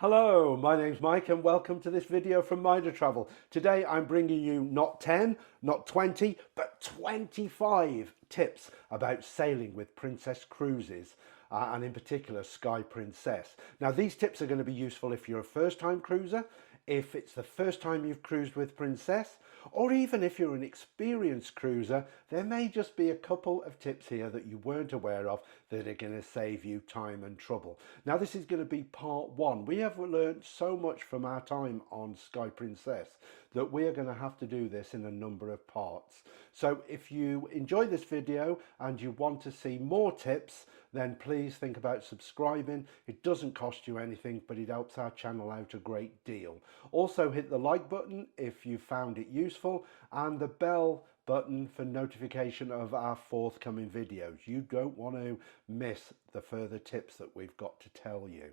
Hello, my name's Mike and welcome to this video from Minder Travel. Today I'm bringing you not 10, not 20, but 25 tips about sailing with Princess Cruises and in particular Sky Princess. Now these tips are going to be useful if you're a first-time cruiser, if it's the first time you've cruised with Princess, or even if you're an experienced cruiser. There may just be a couple of tips here that you weren't aware of that are going to save you time and trouble. Now this is going to be part one. We have learned so much from our time on Sky Princess that we are going to have to do this in a number of parts. So if you enjoy this video and you want to see more tips, then please think about subscribing. It doesn't cost you anything, but it helps our channel out a great deal. Also hit the like button if you found it useful and the bell button for notification of our forthcoming videos. You don't want to miss the further tips that we've got to tell you.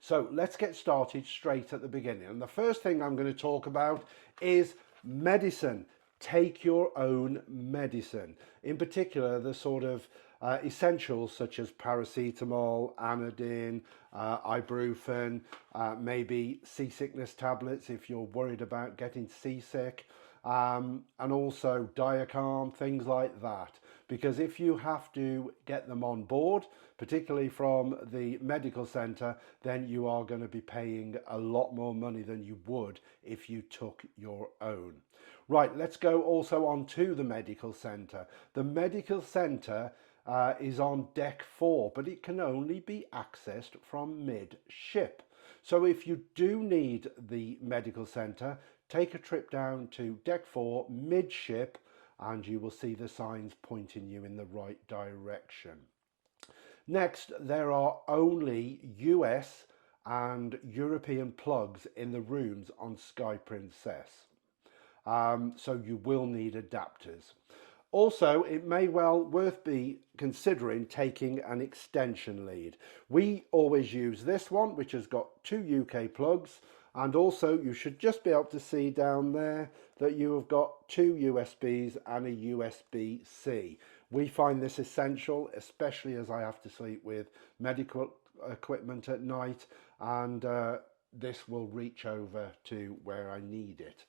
So let's get started straight at the beginning. And the first thing I'm going to talk about is medicine. Take your own medicine. In particular, the sort of essentials such as paracetamol, anodine, ibuprofen, maybe seasickness tablets if you're worried about getting seasick, and also Diacalm, things like that. Because if you have to get them on board, particularly from the medical centre, then you are going to be paying a lot more money than you would if you took your own. Right, let's go also on to the medical centre. The medical centre is on deck 4, but it can only be accessed from mid-ship. So if you do need the medical centre, take a trip down to deck 4 mid-ship and you will see the signs pointing you in the right direction. Next, there are only US and European plugs in the rooms on Sky Princess. So you will need adapters. Also, it may well worth be considering taking an extension lead. We always use this one, which has got 2 UK plugs, and also you should just be able to see down there that you have got 2 USBs and a USB-C. We find this essential, especially as I have to sleep with medical equipment at night, and this will reach over to where I need it.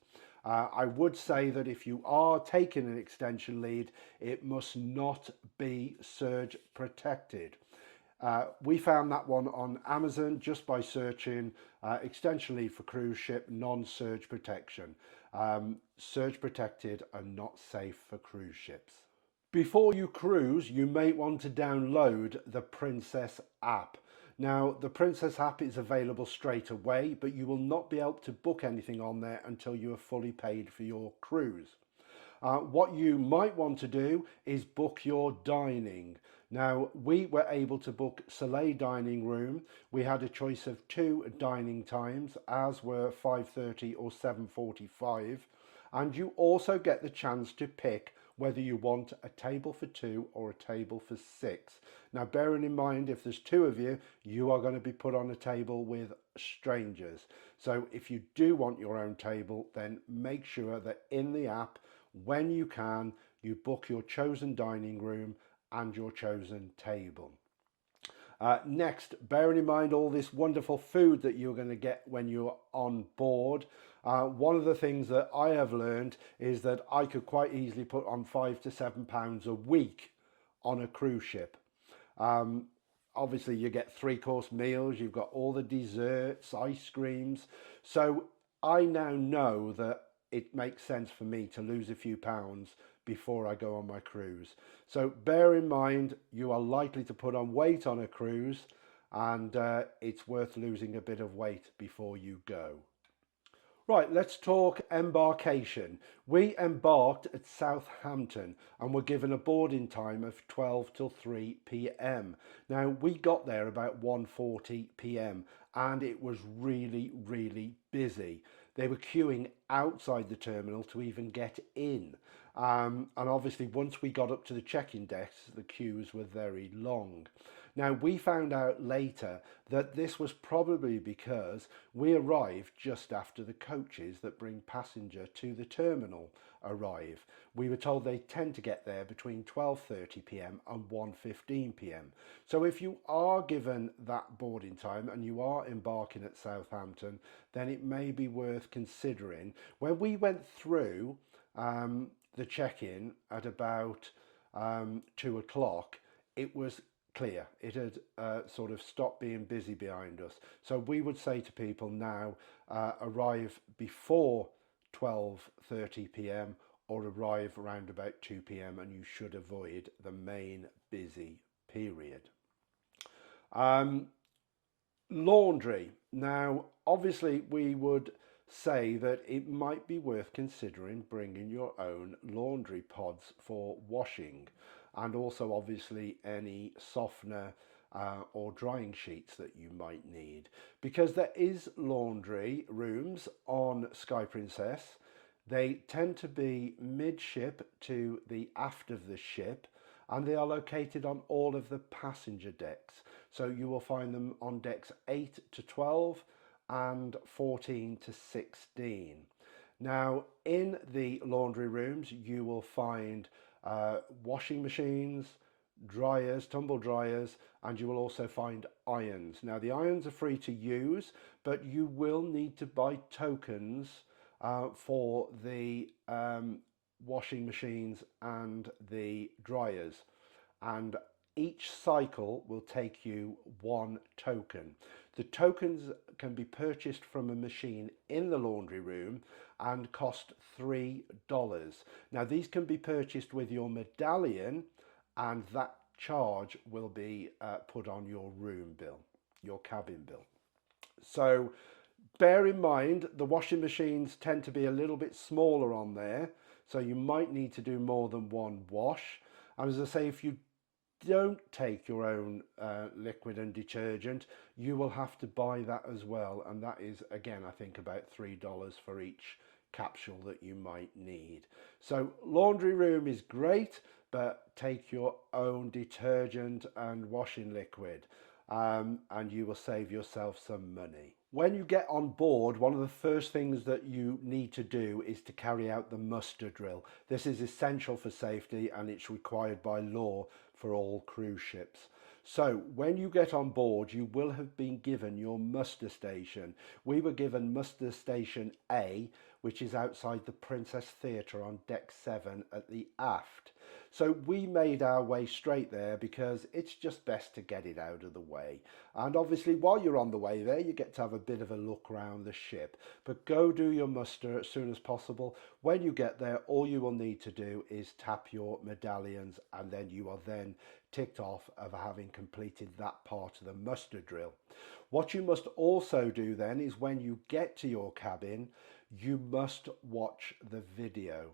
I would say that if you are taking an extension lead, it must not be surge protected. We found that one on Amazon just by searching extension lead for cruise ship non-surge protection. Surge protected are not safe for cruise ships. Before you cruise, you may want to download the Princess app. Now, the Princess app is available straight away, but you will not be able to book anything on there until you are fully paid for your cruise. What you might want to do is book your dining. Now, we were able to book Soleil dining room. We had a choice of 2 dining times, as were 5:30 or 7:45. And you also get the chance to pick whether you want a table for 2 or a table for 6. Now, bearing in mind, if there's 2 of you, you are going to be put on a table with strangers. So if you do want your own table, then make sure that in the app, when you can, you book your chosen dining room and your chosen table. Next, bearing in mind all this wonderful food that you're going to get when you're on board, one of the things that I have learned is that I could quite easily put on £5 to £7 a week on a cruise ship. Obviously you get 3-course meals, you've got all the desserts, ice creams. So I now know that it makes sense for me to lose a few pounds before I go on my cruise. So bear in mind, you are likely to put on weight on a cruise, and it's worth losing a bit of weight before you go. Right, let's talk embarkation. We embarked at Southampton and were given a boarding time of 12 till 3 p.m. Now, we got there about 1:40 p.m. and it was really busy. They were queuing outside the terminal to even get in. And obviously, once we got up to the check-in desks, the queues were very long. Now, we found out later that this was probably because we arrived just after the coaches that bring passenger to the terminal arrive. We were told they tend to get there between 12:30 p.m. and 1:15 p.m. So if you are given that boarding time and you are embarking at Southampton, then it may be worth considering. When we went through the check-in at about 2 o'clock, it was clear. It had sort of stopped being busy behind us. So we would say to people now, arrive before 12:30 p.m. or arrive around about 2 p.m. and you should avoid the main busy period. Laundry. Now, obviously, we would say that it might be worth considering bringing your own laundry pods for washing, and also obviously any softener or drying sheets that you might need, because there is laundry rooms on Sky Princess. They tend to be midship to the aft of the ship, and they are located on all of the passenger decks. So you will find them on decks 8 to 12 and 14 to 16. Now, in the laundry rooms, you will find washing machines, dryers, tumble dryers, and you will also find irons. Now, the irons are free to use, but you will need to buy tokens for the washing machines and the dryers, and each cycle will take you one token. The tokens can be purchased from a machine in the laundry room and cost $3. Now, these can be purchased with your medallion, and that charge will be put on your room bill, your cabin bill. So bear in mind, the washing machines tend to be a little bit smaller on there, so you might need to do more than one wash. And as I say, if you don't take your own liquid and detergent, you will have to buy that as well, and that is, again, I think about $3 for each capsule that you might need. So laundry room is great, but take your own detergent and washing liquid, and you will save yourself some money. When you get on board, one of the first things that you need to do is to carry out the muster drill. This is essential for safety, and it's required by law for all cruise ships. So when you get on board, you will have been given your muster station. We were given muster station A, which is outside the Princess Theatre on deck 7 at the aft. So we made our way straight there because it's just best to get it out of the way. And obviously while you're on the way there, you get to have a bit of a look around the ship. But go do your muster as soon as possible. When you get there, all you will need to do is tap your medallions, and then you are then ticked off of having completed that part of the muster drill. What you must also do then is when you get to your cabin, you must watch the video.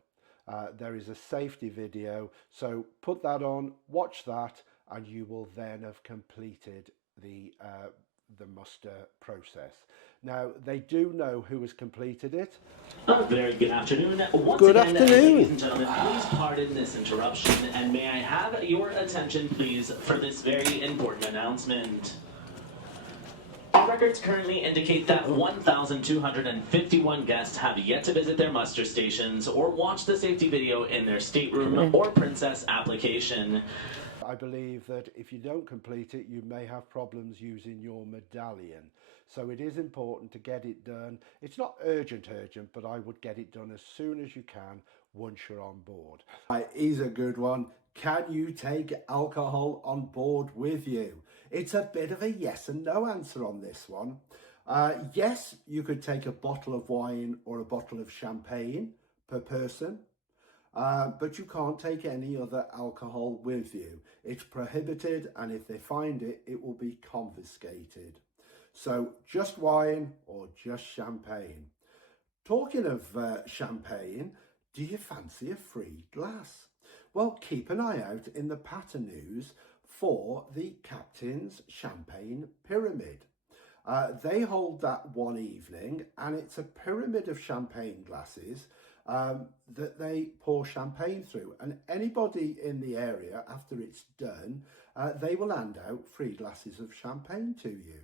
There is a safety video, so put that on, watch that, and you will then have completed the muster process. Now, they do know who has completed it. A very good afternoon. Once Good again, afternoon. ladies and gentlemen, please pardon this interruption, and may I have your attention, please, for this very important announcement. Records currently indicate that 1,251 guests have yet to visit their muster stations or watch the safety video in their stateroom or Princess application. I believe that if you don't complete it, you may have problems using your medallion. So it is important to get it done. It's not urgent, but I would get it done as soon as you can once you're on board. Here's a good one. Can you take alcohol on board with you? It's a bit of a yes and no answer on this one. Yes, you could take a bottle of wine or a bottle of champagne per person. But you can't take any other alcohol with you. It's prohibited, and if they find it, it will be confiscated. So just wine or just champagne. Talking of champagne, do you fancy a free glass? Well, keep an eye out in the pattern news for the Captain's Champagne Pyramid. They hold that one evening, and it's a pyramid of champagne glasses that they pour champagne through, and anybody in the area, after it's done, they will hand out free glasses of champagne to you.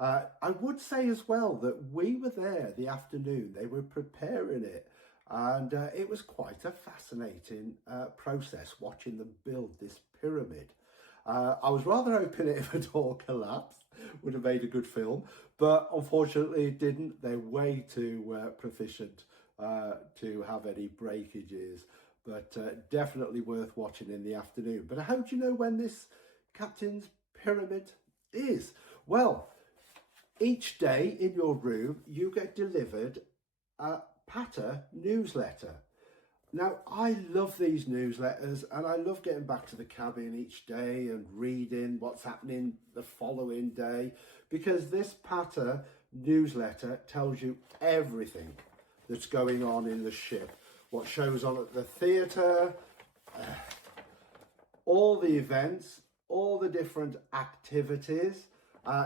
I would say as well that we were there the afternoon they were preparing it, and it was quite a fascinating process watching them build this pyramid. I was rather hoping it would all collapse, would have made a good film, but unfortunately it didn't. They're way too proficient to have any breakages, but definitely worth watching in the afternoon. But how do you know when this Captain's Pyramid is? Well, each day in your room you get delivered a Patter newsletter. Now, I love these newsletters, and I love getting back to the cabin each day and reading what's happening the following day, because this Patter newsletter tells you everything that's going on in the ship, what shows on at the theatre, all the events, all the different activities.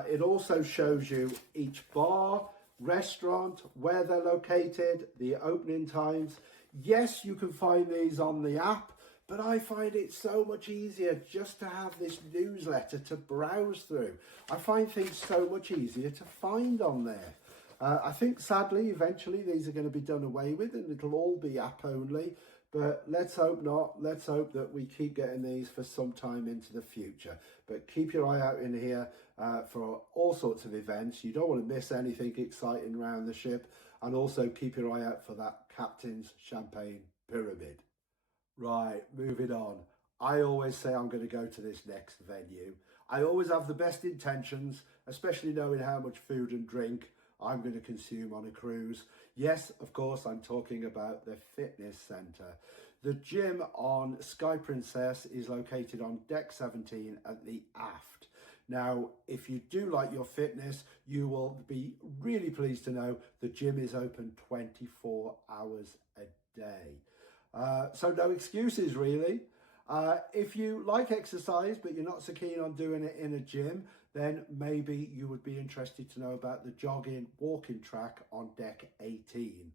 It also shows you each bar, restaurant, where they're located, the opening times. Yes, you can find these on the app, but I find it so much easier just to have this newsletter to browse through. I find things so much easier to find on there. I think sadly, eventually these are going to be done away with and it'll all be app only, but let's hope not. Let's hope that we keep getting these for some time into the future. But keep your eye out in here for all sorts of events. You don't want to miss anything exciting around the ship, and also keep your eye out for that Captain's Champagne Pyramid. Right, moving on. I always say I'm going to go to this next venue. I always have the best intentions, especially knowing how much food and drink I'm going to consume on a cruise. Yes, of course, I'm talking about the fitness centre. The gym on Sky Princess is located on deck 17 at the aft. Now, if you do like your fitness, you will be really pleased to know the gym is open 24 hours a day. So no excuses, really. If you like exercise, but you're not so keen on doing it in a gym, then maybe you would be interested to know about the jogging walking track on deck 18.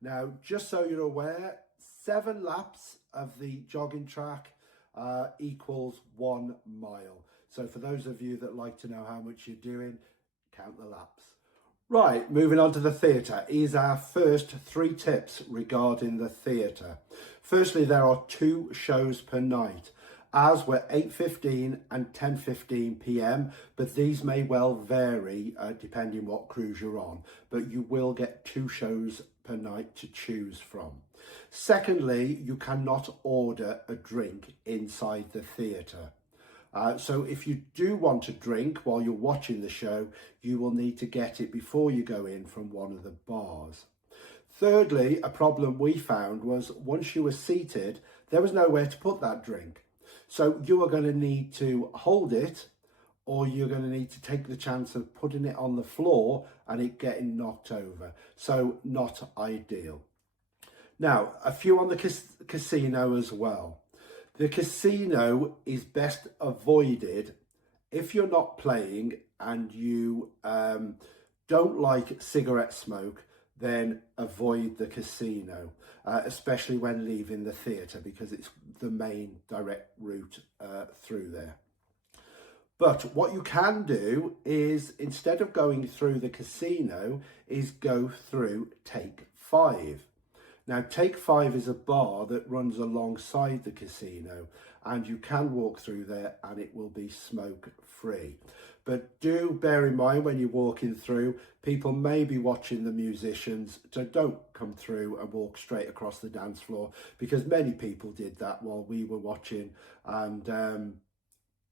Now, just so you're aware, 7 laps of the jogging track equals 1 mile. So for those of you that like to know how much you're doing, count the laps. Right, moving on to the theatre is our first 3 tips regarding the theatre. Firstly, there are 2 shows per night. Ours were 8:15 and 10:15 p.m, but these may well vary depending what cruise you're on, but you will get 2 shows per night to choose from. Secondly, you cannot order a drink inside the theatre. So if you do want to drink while you're watching the show, you will need to get it before you go in from one of the bars. Thirdly, a problem we found was once you were seated, there was nowhere to put that drink. So you are going to need to hold it, or you're going to need to take the chance of putting it on the floor and it getting knocked over. So not ideal. Now, a few on the casino as well. The casino is best avoided if you're not playing and you don't like cigarette smoke. Then avoid the casino, especially when leaving the theatre, because it's the main direct route through there. But what you can do is, instead of going through the casino, is go through Take 5. Now, Take 5 is a bar that runs alongside the casino, and you can walk through there and it will be smoke free. But do bear in mind when you're walking through, people may be watching the musicians, so don't come through and walk straight across the dance floor, because many people did that while we were watching, and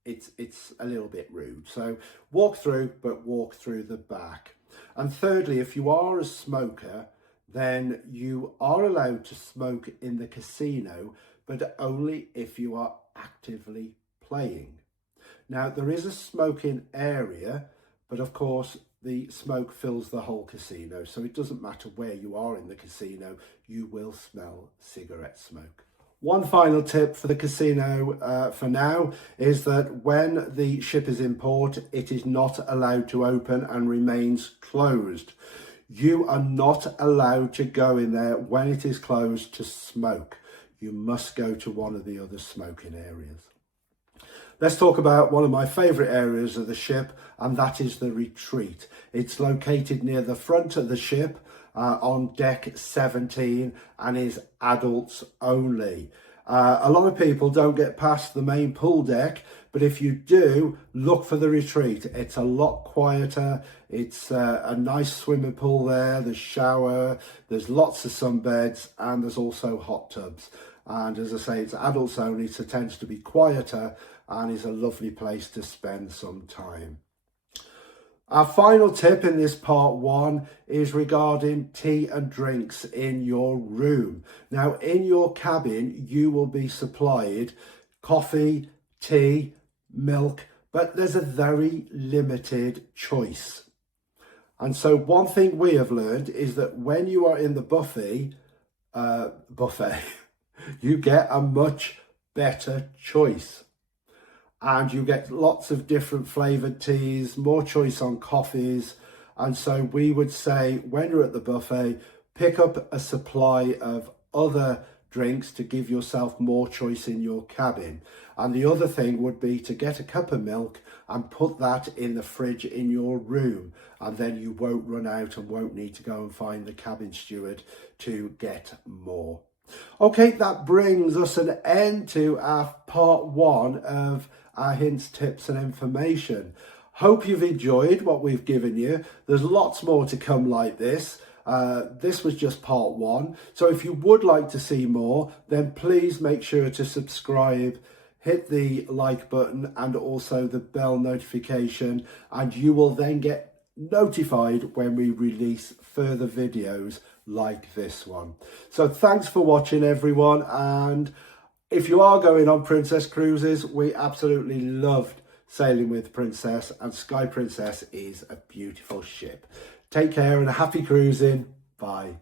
it's a little bit rude. So walk through, but walk through the back. And thirdly, if you are a smoker, then you are allowed to smoke in the casino, but only if you are actively playing. Now, there is a smoking area, but of course the smoke fills the whole casino, so it doesn't matter where you are in the casino, you will smell cigarette smoke. One final tip for the casino for now is that when the ship is in port, it is not allowed to open and remains closed. You are not allowed to go in there when it is closed to smoke. You must go to one of the other smoking areas. Let's talk about one of my favourite areas of the ship, and that is the retreat. It's located near the front of the ship on deck 17 and is adults only. A lot of people don't get past the main pool deck, but if you do, look for the retreat. It's a lot quieter. It's a nice swimming pool there. There's shower, there's lots of sunbeds, and there's also hot tubs. And as I say, it's adults only, so it tends to be quieter and is a lovely place to spend some time. Our final tip in this part 1 is regarding tea and drinks in your room. Now, in your cabin, you will be supplied coffee, tea, milk, but there's a very limited choice. And so one thing we have learned is that when you are in the buffet, you get a much better choice. And you get lots of different flavoured teas, more choice on coffees. And so we would say, when you're at the buffet, pick up a supply of other drinks to give yourself more choice in your cabin. And the other thing would be to get a cup of milk and put that in the fridge in your room. And then you won't run out and won't need to go and find the cabin steward to get more. Okay, that brings us an end to our part 1 of our hints, tips and information. Hope you've enjoyed what we've given you. There's lots more to come like this. This was just part 1. So if you would like to see more, then please make sure to subscribe, hit the like button and also the bell notification, and you will then get notified when we release further videos like this one. So thanks for watching, everyone, and if you are going on Princess Cruises, we absolutely loved sailing with Princess, and Sky Princess is a beautiful ship. Take care and happy cruising. Bye.